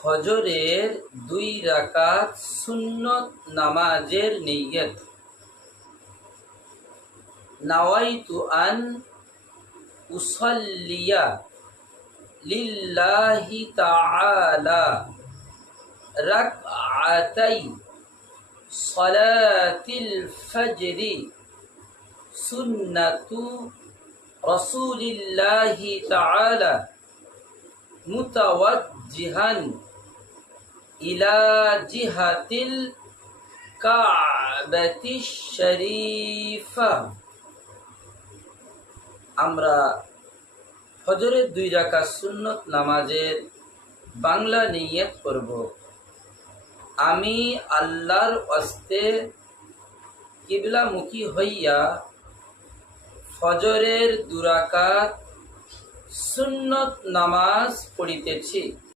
ফজরের 2 রাকাত সুন্নত নামাজের নিয়ত। নাওয়াইতু আন উসাল্লিয়া লিল্লাহি তাআলা রাকআতাই সালাতিল ফজরি সুন্নাতু রাসূলিল্লাহি তাআলা মুতাওয়াজ্জিহান ইলা জিহাতিল কাবাতিশ শরীফা। আমরা ফজরের 2 রাকাত সুন্নত নামাজের বাংলা নিয়ত করব। আমি আল্লাহর ওয়াস্তে কিবলামুখী হইয়া ফজরের 2 রাকাত সুন্নত নামাজ পড়িতেছি।